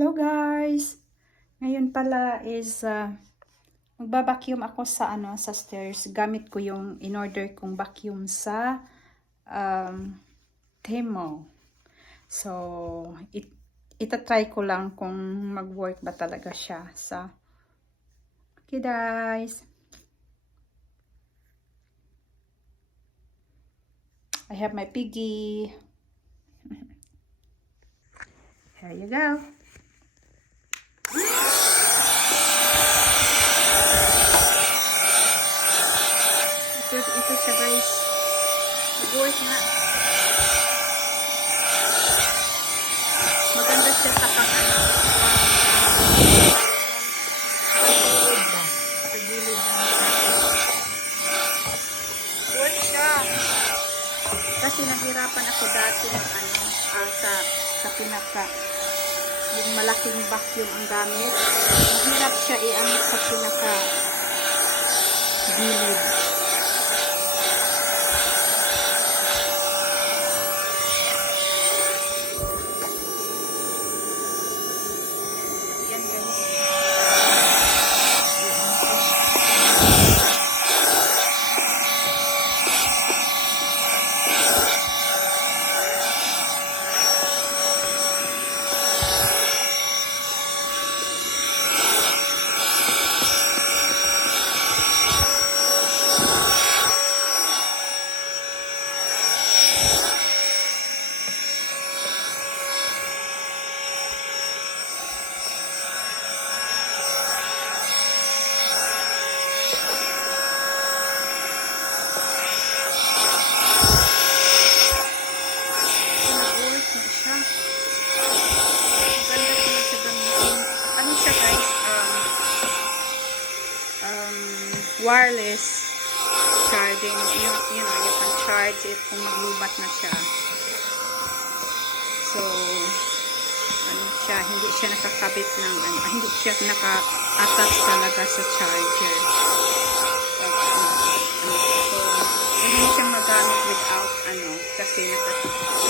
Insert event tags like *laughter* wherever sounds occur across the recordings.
Hello guys! Ngayon pala is uh, magbabacuum ako sa ano sa stairs. Gamit ko yung in-order kong vacuum sa um, Temo. So, it, itatry ko lang kung mag-work ba talaga siya sa Okay guys! I have my piggy. *laughs* Here you go. Ito, ito siya guys. Nag-work nga. Maganda siya sa pang ano. Kasi nahirapan ako dati ng ano, ah, sa, sa pinaka yung malaking vacuum ang gamit. Mahirap siya i-ano sa pinaka gilid. Yan guys. Nag-work na siya. Maganda siya sa gamitin. Ano siya guys? Um, um, wireless charging. You, you know, you can charge it kung maglubat na siya. So, ano siya, hindi siya nakakabit ng, ano, ah, hindi siya naka-attach talaga sa charger. Pag, ano, so, hindi siya magamit without, ano, kasi naka,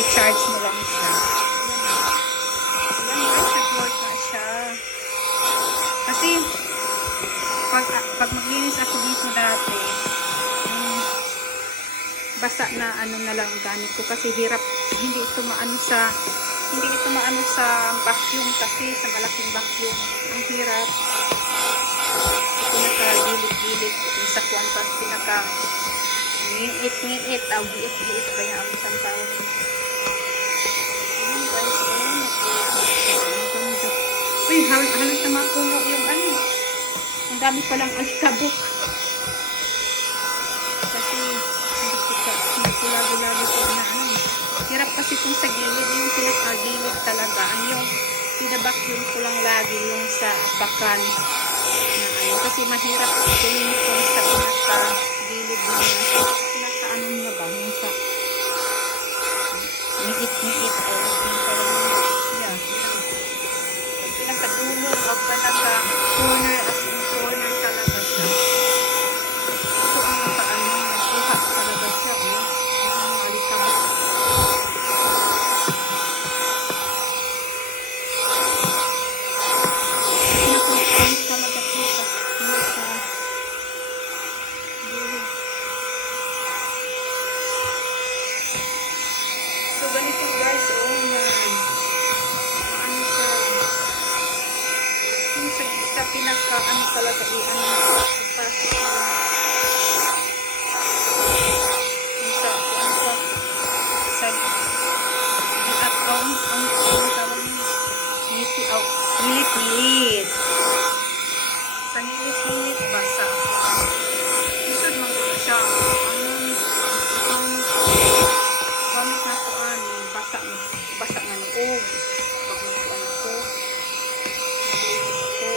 i-charge mo lang siya. Ayan guys, nag-work na siya. Kasi, pag, pag maglinis ako dito dati, mm, basa na ano na lang ang gamit ko kasi hirap, hindi ito maano sa, hindi ito maano sa vacuum kasi sa malaking vacuum. Ang hirap. Pinaka-gilid-gilid, sa kwantas, pinaka Ngiit-ngiit, tawag giit-giit ba yung ang isang ganda. Uy, halos, na mapuno yung ano. Ang dami palang alikabok. Kasi, hindi ko ka, hindi ko lagi-lagi ko na ano. Kung sa gilid, yung pinakagilid talaga. Ang yung pinabakyum ko lang lagi yung sa apakan. Na ano, kasi mahirap kunin kung sa pinaka-gilid niya. Pinaka-ano niya ba? Yung sa niit-niit o yung parang yeah. Yung pinaka-dulo o pinaka-corner as in corner talaga siya. Ito ang nakaano, nakuha talaga siya. Oh. Ang alikabok. Nakuhaan talaga po sa pinaka dulo. So, ganito guys, oh, yan. Ano siya. Yung sa, sa pinaka, ano talaga, i-ano, ipasok mo lang. Yung sa, ano pa, sa, at ang, ang, ang tawag niya, ngiti, oh, ngilit-ngilit. Sa ngilit-ngilit, basa. Isod man ko siya, ano, ang, gamit na ko ani basa basa nga noog pag nagkuan ako nalinis ko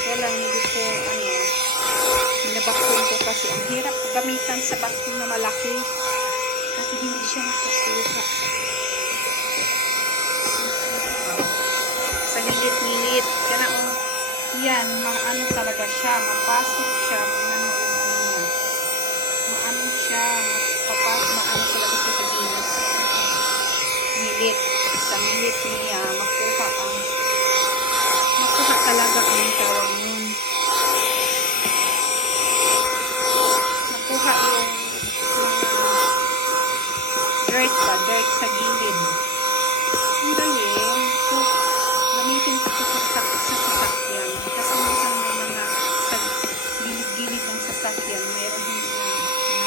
kaya lang hindi ko ano binabakuum ko kasi ang hirap gamitan sa vacuum na malaki. Kasi hindi siya nakasuka. Sa ngilit-ngilit. Kaya na um, yan maano talaga siya mapasok siya ano niya. Maano siya mapapas maano talaga siya sa gilid milit sa milit niya sasakyan, meron din na,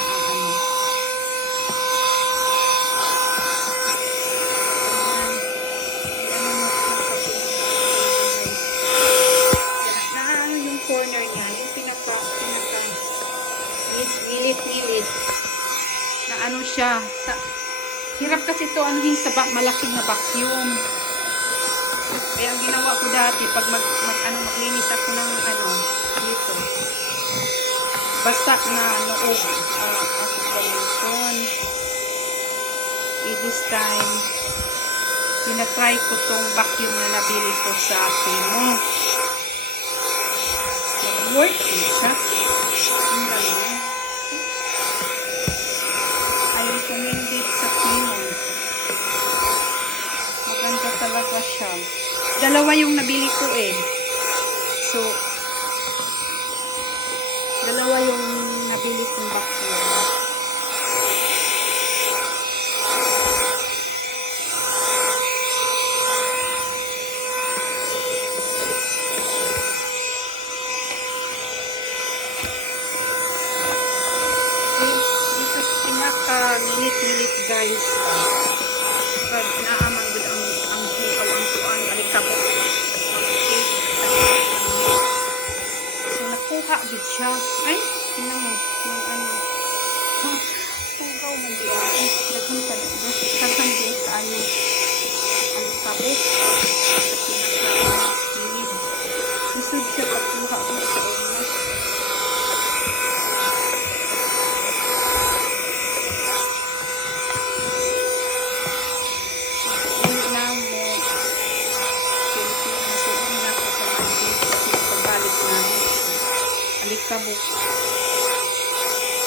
na ano. corner niya, yung pinaka, pinaka, nilit-nilit, na ano siya, sa, hirap kasi to anuhin sa malaking na vacuum. Kaya ang ginawa ko dati, pag mag, mag ano, maglinis ako ng ano, dito. Basta na noob. Uh, ako gamiton. Eh, this time, tinatry ko tong vacuum na nabili ko sa Timo. Nag-work din siya. Ang galing. I recommend it sa Timo. Maganda talaga siya. Dalawa yung nabili ko eh. So, yung nabili kong vacuum. Eh, dito sa pinaka-nilit-nilit guys. Siya. Ay, tingnan mo yung ano. Ha, Pugaw man di ay di sa ano. Alikabo. Sa pinaka-nilit. Isod siya pagkuha ko sa una. Hindi na mo Pilipinas so hindi na ako sa Pilipinas kasi pagbalik namin alikabok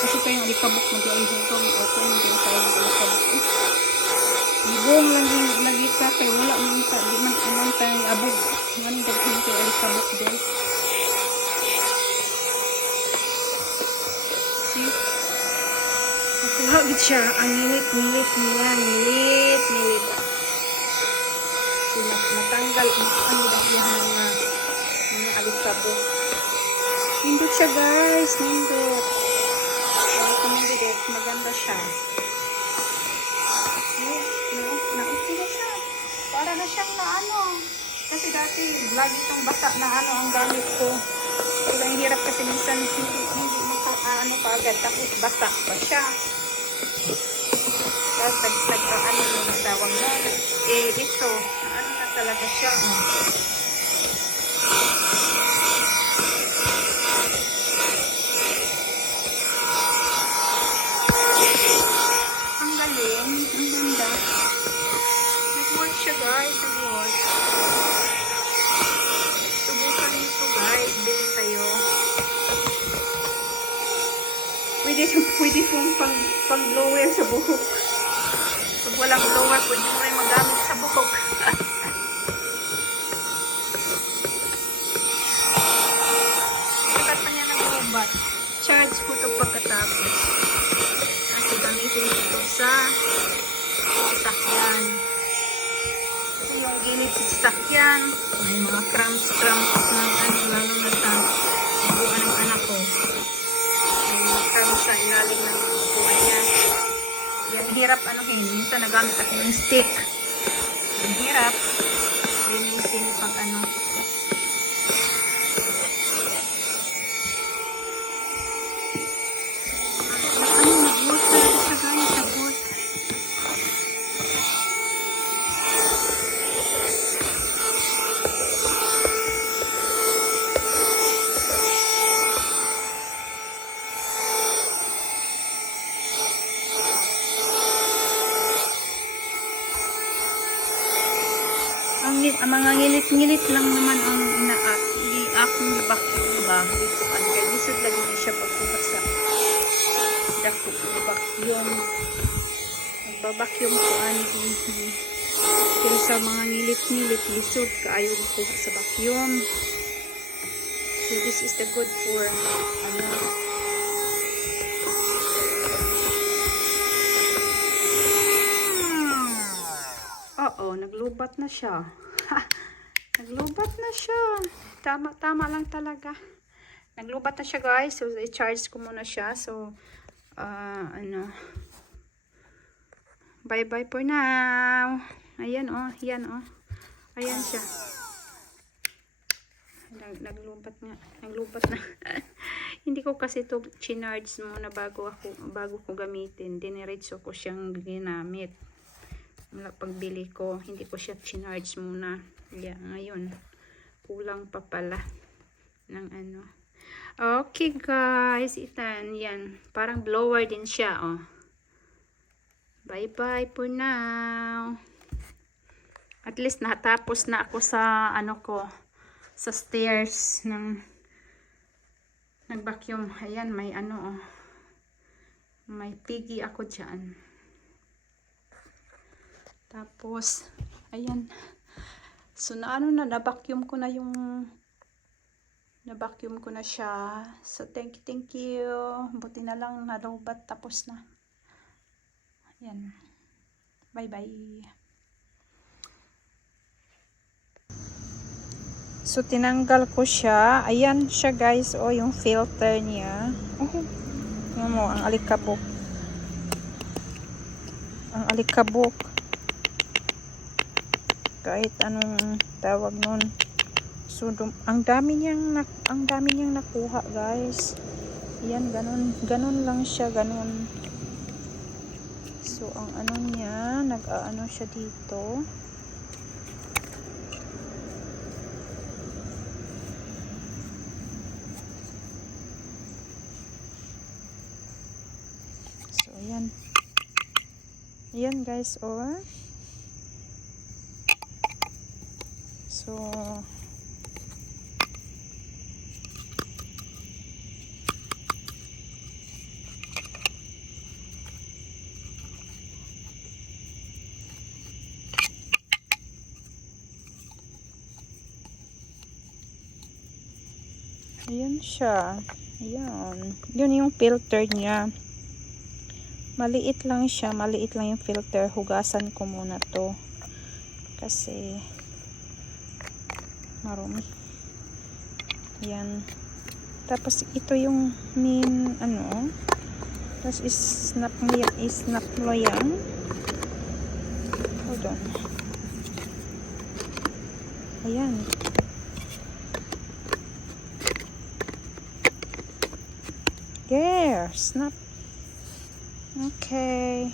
kasi kayong alikabok mag-iayong hugong open din tayo ng alikabok eh ibong lang yung lagi sa kay wala man sa di man alam tayo abog man daghan kay alikabok din see Nakuha gid siya ang nilit-nilit niya, nilit-nilit. So, nat- natanggal ang ano dahil mga mga alikabo. Nindot siya guys, nindot. It. Maganda siya. Para na siyang na ano. Kasi dati, lagi itong basa na ano ang gamit ko. Kaya ang hirap kasi minsan hindi, hindi maka, pa agad. Tapos basa pa siya. Tapos nag, nag ano yung tawag mo. Eh, dito, ano na talaga siya. Oh. Ang galing, ang ganda. Nag-work siya guys, nag-work. Subukan nito guys, bili kayo. Pwede, pong pang, pang blower sa buhok. Pag walang blower, pwede mo rin magamit sa buhok. Sakat pa niya ng ubat. Charge ko ito pagkatapos. Kasi gamitin ito sa sasakyan. Kasi yung gilid sa sasakyan, may mga cramps-cramps na ano, lalo na sa buwan ng anak ko. May mga cramps sa ilalim ng buwan niya. Yan, hirap ano eh. Minsan nagamit ako ng stick. Ang hirap. Linisin pag ano. Ano, nag-work talaga siya guys. Nag-work. Ang, ngil- ang mga ngilit-ngilit lang naman ang inaat. Di akong vacuum ba? Dito kan kay disod lagi di siya pagkuha sa dako vacuum. Magbabacuum ko ani dinhi. Pero sa mga ngilit-ngilit lisod kaayo ko sa vacuum. So this is the good for ano Oo, naglubat na siya. naglubat na siya. Tama, tama lang talaga. Naglubat na siya guys. So, i-charge ko muna siya. So, ah, ano. Bye-bye for now. Ayan oh, yan oh. Ayan siya. Nag, naglubat nga. Naglubat na. *laughs* Hindi ko kasi to chinarge muna bago ako bago ko gamitin. Diniretso ko siyang ginamit. Wala pagbili ko. Hindi ko siya chinarge muna. Yeah, ngayon. Kulang pa pala ng ano. Okay guys, itan yan. Parang blower din siya, oh. Bye-bye for now. At least natapos na ako sa ano ko, sa stairs ng nag-vacuum. Ayan, may ano, oh. May piggy ako dyan. Tapos, ayan. So, na ano na, na-vacuum ko na yung na-vacuum ko na siya. So, thank you, thank you. Buti na lang nalubat tapos na. Ayan. Bye-bye. So, tinanggal ko siya. Ayan siya, guys. O, yung filter niya. Oh, Tingnan mo, ang alikabok. Ang alikabok. Kahit anong tawag nun. So, dum- ang dami niyang nak ang dami niyang nakuha, guys. Yan, ganun, ganun lang siya, ganun. So, ang ano niya, nag-aano siya dito. So, ayan. Ayan, guys, oh. So, Ayan siya. Ayan. Yun yung filter niya. Maliit lang siya. Maliit lang yung filter. Hugasan ko muna to. Kasi marumi. Ayan. Tapos ito yung main ano. Tapos is-snap mo yan. Is-snap mo yan. Hold on. Ayan. Snap. Okay.